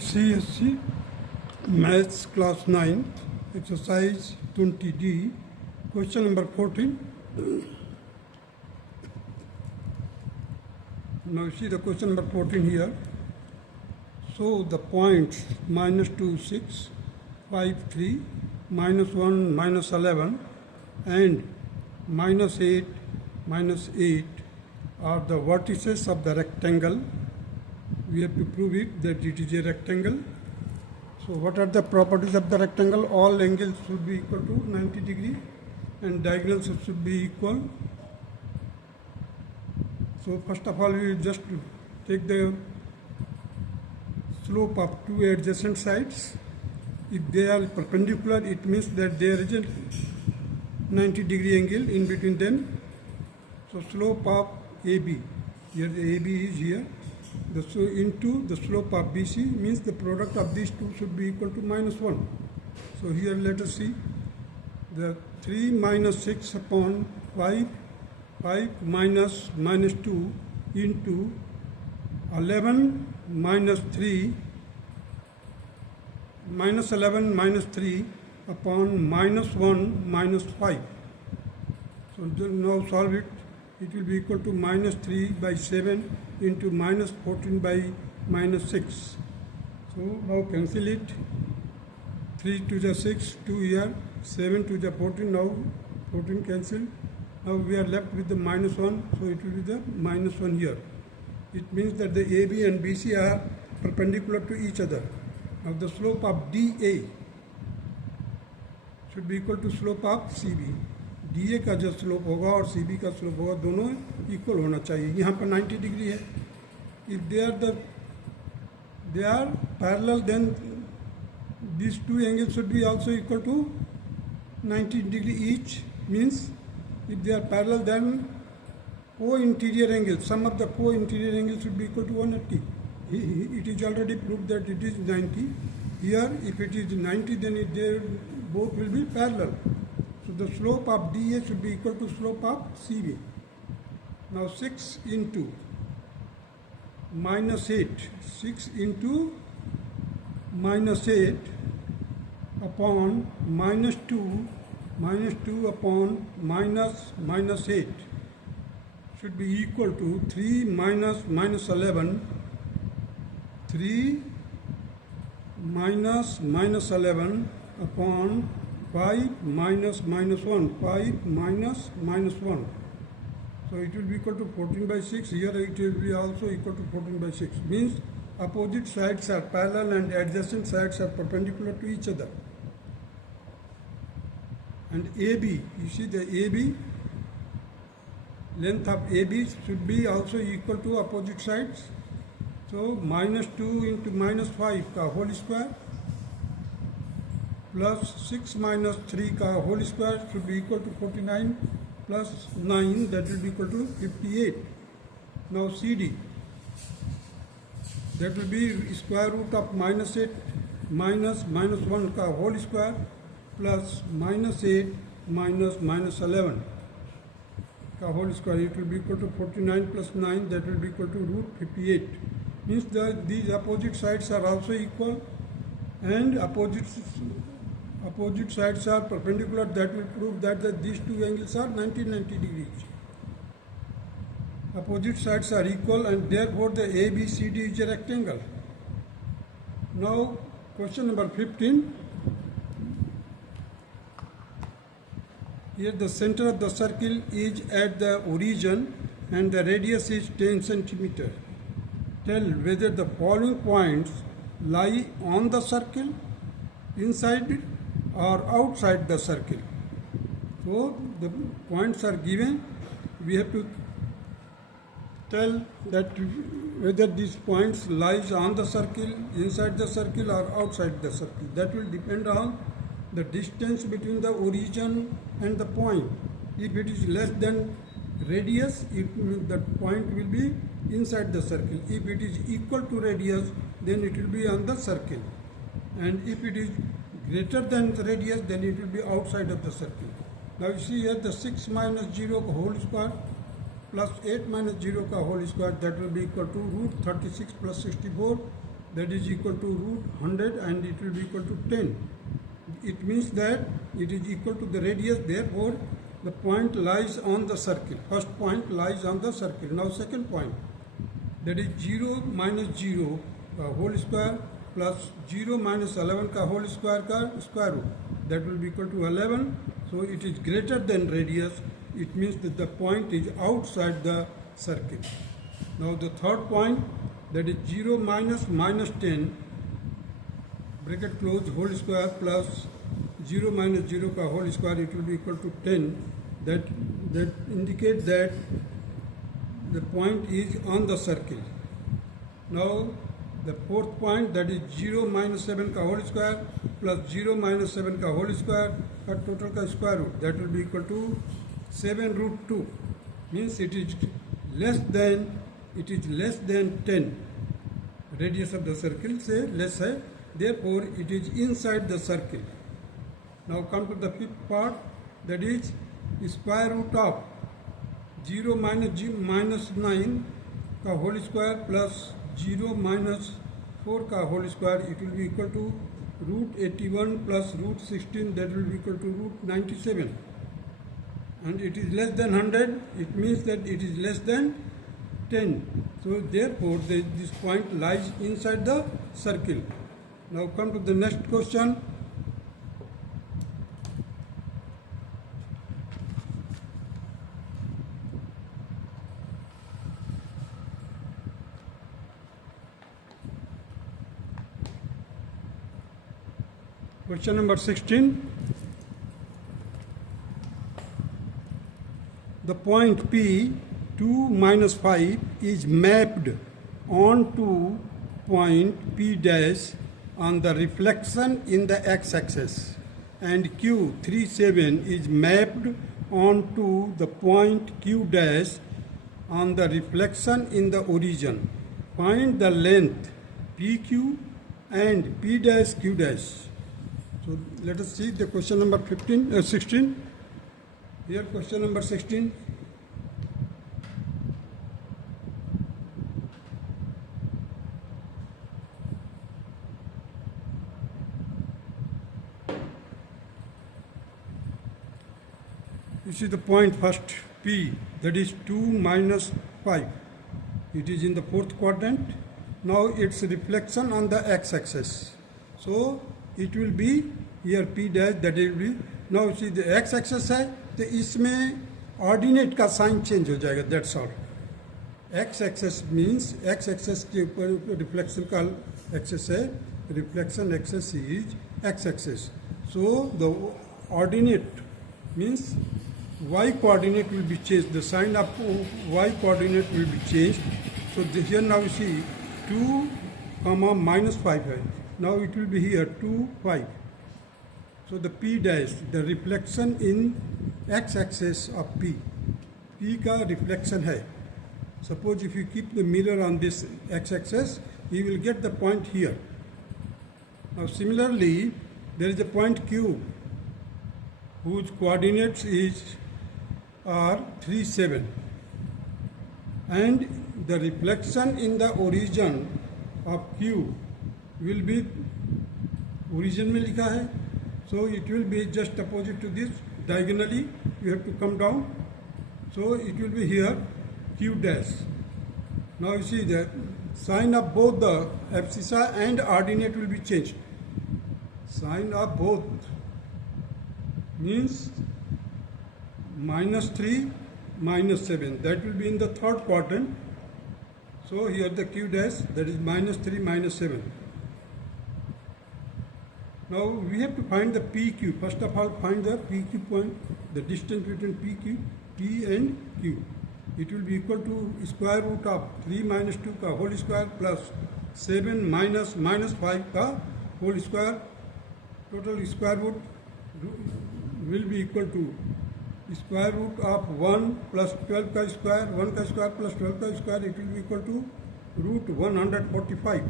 CSC Maths Class 9, Exercise 20D, question number 14. Now you see the question number 14 here. So the points -2, 6, 5, 3, -1, -11 and -8, -8 are the vertices of the rectangle. We have to prove it that it is a rectangle. So what are the properties of the rectangle? All angles should be equal to 90 degree and diagonals should be equal. So first of all, we will just take the slope of two adjacent sides. If they are perpendicular, it means that there is a 90 degree angle in between them. So slope of AB, here the AB is here. So into the slope of BC means the product of these two should be equal to -1. So here let us see the 3 minus 6 upon 5, 5 minus -2 into 11 minus 3, -11 minus 3 upon -1 minus 5. So now solve it. It will be equal to -3 by 7 into -14 by -6. So now cancel it. 3 to the 6, 2 here, 7 to the 14, now 14 cancelled. Now we are left with the -1, so it will be the -1 here. It means that the AB and BC are perpendicular to each other. Now the slope of DA should be equal to slope of CB. DA का जो slope होगा और CB का slope होगा दोनों equal होना चाहिए. यहाँ पर 90 डिग्री है. If they are parallel, then these two angles should be also equal to 90 degree each. Means if they are parallel, then co-interior angles, sum of the co-interior angles should be equal to 180. It is already proved that it is 90. Here, if it is 90, then they both will be parallel. So the slope of DA should be equal to slope of CB. Now 6 into -8, 6 into -8 upon -2 upon -8 should be equal to 3 minus -11, 3 minus -11 upon 5 minus -1, 5 minus -1. So it will be equal to 14 by 6. Here it will be also equal to 14 by 6. Means opposite sides are parallel and adjacent sides are perpendicular to each other. And AB, you see the AB, length of AB should be also equal to opposite sides. So -2 into -5 का whole square plus 6 minus 3 का whole square should be equal to 49 plus 9, that will be equal to 58. Now CD, that will be square root of -8 minus -1 का whole square plus -8 minus -11 का whole square. It will be equal to 49 plus 9, that will be equal to root 58. Means that these opposite sides are also equal and opposite sides are perpendicular. That will prove that these two angles are 90 degrees. Opposite sides are equal and therefore the ABCD is a rectangle. Now question number 15. Here the center of the circle is at the origin and the radius is 10 centimeter. Tell whether the following points lie on the circle, inside it, or outside the circle. So the points are given. We have to tell that whether these points lies on the circle, inside the circle, or outside the circle. That will depend on the distance between the origin and the point. If it is less than radius, the point will be inside the circle. If it is equal to radius, then it will be on the circle. And if it is greater than the radius, then it will be outside of the circle. Now you see here the 6 minus 0 whole square plus 8 minus 0 का whole square, that will be equal to root 36 plus 64 that is equal to root 100 and it will be equal to 10. It means that it is equal to the radius, therefore the point lies on the circle. First point lies on the circle. Now second point, that is 0 minus 0 का whole square plus 0 minus 11 का whole square का square root, that will be equal to 11. So it is greater than radius. It means that the point is outside the circle. Now the third point, that is 0 minus minus 10 bracket close whole square plus 0 minus 0 का whole square, it will be equal to 10. That indicates that the point is on the circle. Now the fourth point, that is 0 minus 7 का whole square plus 0 minus 7 का whole square का total का square root, that will be equal to 7 root 2. Means it is less than 10. Radius of the circle से less है, therefore it is inside the circle. Now come to the fifth part, that is square root of 0 minus 9 का whole square plus 0 minus 4 का whole square, it will be equal to root 81 plus root 16, that will be equal to root 97. And it is less than 100, it means that it is less than 10. So therefore this point lies inside the circle. Now come to the next question. Question number 16. The point P 2 minus 5 is mapped onto point P dash on the reflection in the x-axis, and Q 37 is mapped onto the point Q dash on the reflection in the origin. Find the length PQ and P dash Q dash. So let us see the question number 16. Here question number 16. You see the point first P, that is 2 minus 5. It is in the fourth quadrant. Now its reflection on the x-axis. So it will be here P dash, that will be, now see the x-axis है तो इसमें ordinate का sign change हो जाएगा, that's all. x-axis means x-axis के ऊपर reflection का axis है, reflection axis is x-axis. So the ordinate means y coordinate will be changed. The sign of y coordinate will be changed. So here now you see 2 comma minus 5 है. Now it will be here 2 5. So the P dash, the reflection in x-axis of P. P का reflection है. Suppose if you keep the mirror on this x-axis, you will get the point here. Now similarly, there is a point Q whose coordinates are 3 7, and the reflection in the origin of Q will be, origin में लिखा है, so it will be just opposite to this, diagonally you have to come down, so it will be here Q dash. Now you see the sign of both the abscissa and ordinate will be changed. Sign of both means -3 -7, that will be in the third quadrant. So here the Q dash, that is -3 -7. Now we have to find the PQ. First of all, find the PQ point, the distance between P and Q. It will be equal to square root of 3 minus 2 का whole square plus 7 minus -5 का whole square. Total square root will be equal to square root of 1 plus 12 का square, 1 का square plus 12 का square, it will be equal to root 145.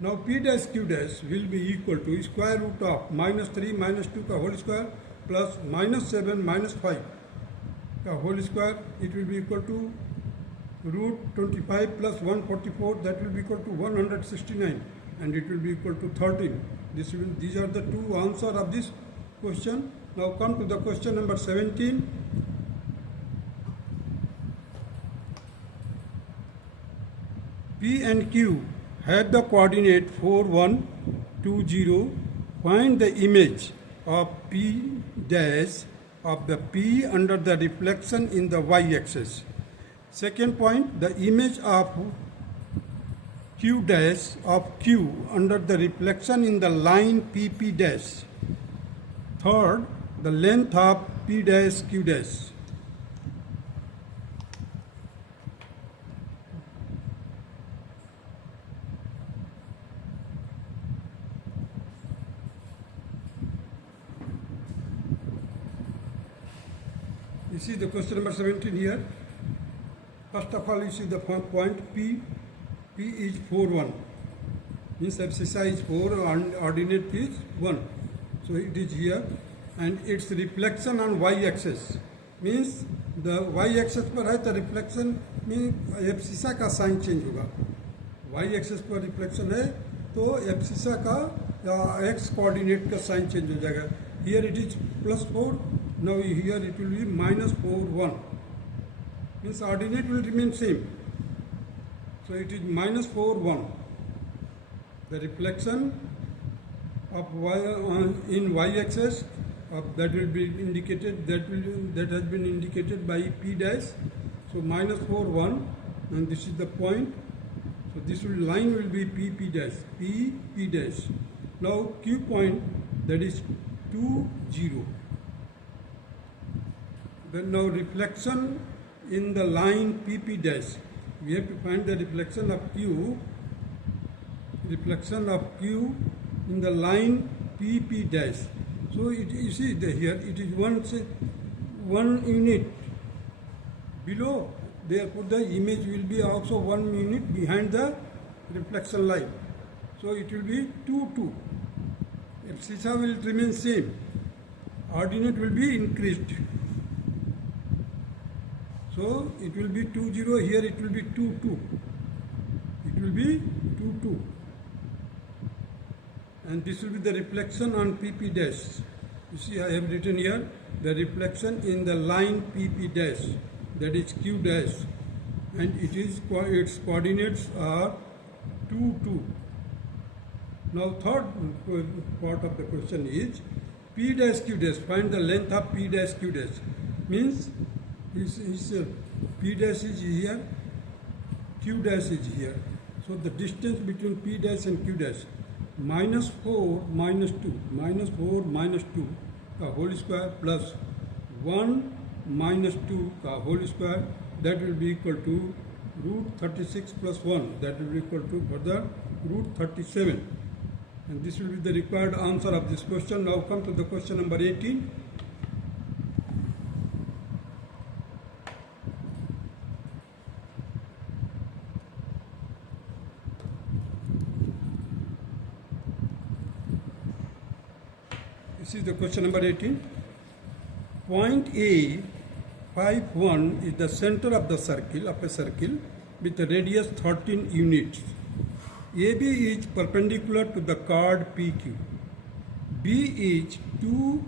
Now P dash Q dash will be equal to square root of -3 -2 का whole square plus -7 -5 का whole square. It will be equal to root 25 plus 144, that will be equal to 169, and it will be equal to 13. These are the two answers of this question. Now come to the question number 17. P and Q have the coordinate 4, 1, 2, 0. Find the image of P dash of the P under the reflection in the y-axis. Second point, the image of Q dash of Q under the reflection in the line PP dash. Third, the length of P dash Q dash. You see the question number 17 here. First of all, you see the point P. P is 4, 1. Means abscissa is 4 and ordinate is 1. So it is here. And its reflection on y-axis. Means the y-axis पर है तो reflection में abscissa का sign change होगा. Y-axis पर reflection है तो abscissa का x coordinate का sign change हो जाएगा. Here it is plus 4. Now here it will be minus 4, 1. Means ordinate will remain same. So it is minus 4, 1. The reflection of y in y-axis that will be indicated, that has been indicated by P dash. So minus 4, 1, and this is the point. So this line will be P dash, P dash. Now Q point, that is 2, 0. Then now reflection in the line PP dash. We have to find the reflection of Q in the line PP dash. So you see here it is one unit below. Therefore the image will be also 1 unit behind the reflection line. So it will be 2, 2. Abscissa will remain same. Ordinate will be increased. So it will be 2, 0. Here it will be 2, 2. It will be 2, 2. And this will be the reflection on PP dash. You see, I have written here the reflection in the line PP dash, that is Q dash, and its coordinates are 2, 2. Now third part of the question is P dash Q dash. Find the length of P dash Q dash. Means P dash is here, Q dash is here. So the distance between P dash and Q dash, minus 4 minus 2, minus 4 minus 2 का whole square plus 1 minus 2 का whole square, that will be equal to root 36 plus 1, that will be equal to further root 37. And this will be the required answer of this question. Now come to the question number 18. This is the question number 18. Point A, 5, 1 is the center of the circle, of a circle with a radius 13 units. AB is perpendicular to the chord PQ. B is 2,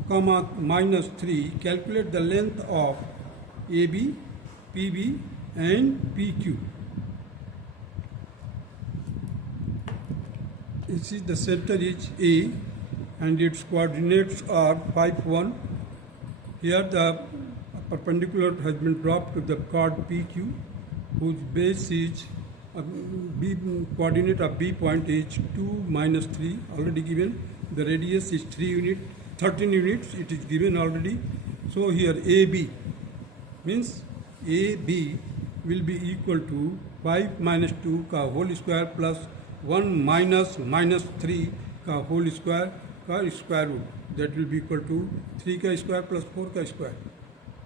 minus 3. Calculate the length of AB, PB and PQ. You see the center is A and its coordinates are 5, 1. Here the perpendicular has been dropped to the chord PQ, whose base is B, coordinate of B point is 2, minus 3, already given. The radius is 13 units, it is given already. So here AB means AB will be equal to 5 minus 2 का whole square plus 1 minus 3 का whole square का square root. That will be equal to 3 का square plus 4 का square.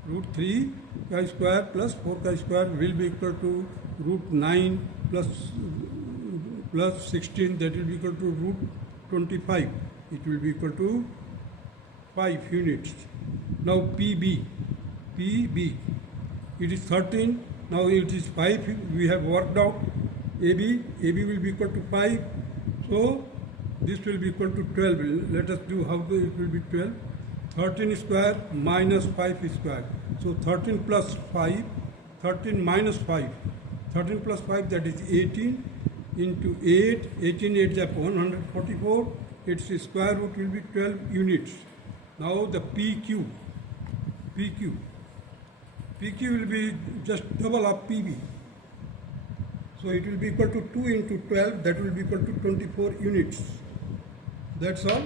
Root 3 का square plus 4 का square will be equal to root 9 plus 16, that will be equal to root 25. It will be equal to 5 units. Now PB, it is 13 Now it is 5, we have worked out AB will be equal to 5. So this will be equal to 12. Let us do how it will be 12. 13 square minus 5 square. So 13 plus 5, 13 minus 5. 13 plus 5, that is 18 into 8. 18 8 is 144. Its square root will be 12 units. Now the PQ will be just double of PB. So it will be equal to 2 into 12, that will be equal to 24 units. That's all.